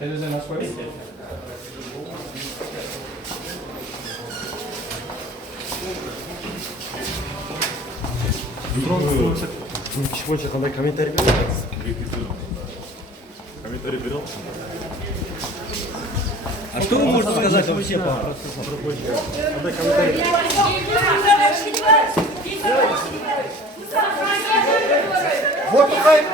Elinize nasıl koyayım? Kişi boyunca kadar комментарий береміз. Комментарий берем. А что вы можете сказать вообще по Вот такая.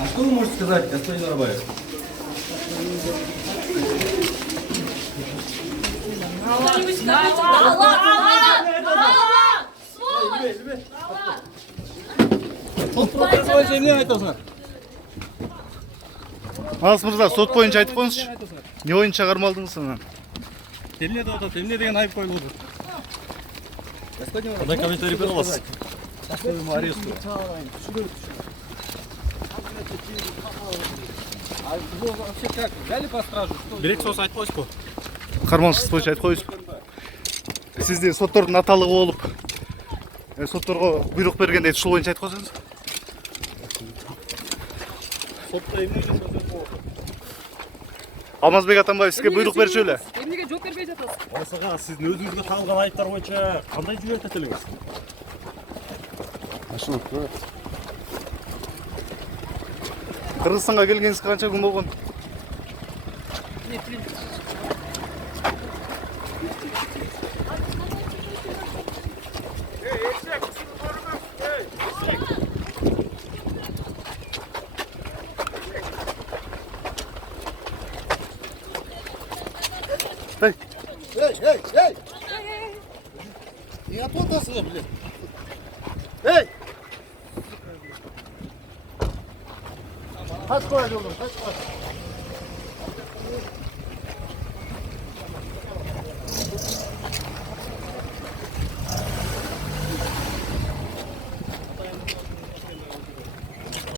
А что вы можете сказать, господин Арабаев? Алыс мырза, сот боюнча айтып коюңузчу. Не боюнча кармалдыңыз анан? Эмне деп атат, эмне деген айып коюлду? Господин Кандай комментарий бере аласыз? По своему аресту. А вы вообще как? Взяли по стражу? Бирок соос айтып коесузбу? Кармалышыңыз боюнча айтып коюңуз. Сизди соттордун аталыгы болуп, сотторго буйрук бергенде ушул боюнча айтып койсоңуз. Сотто эмне үчүн сөз айтып Алмазбек Атамбаев сизге буйрук берчү эле. Эмнеге жооп бербей жатасыз? Ага, сиздин өзүңүзгө тагылган айыптар боюнча кандай жүйөтөт элеңиз? Кыргызстанга келгениңизге канча күн болгон? Эй! Не отмотался, блин. Эй! Kaç koy oğlum, kaç koy.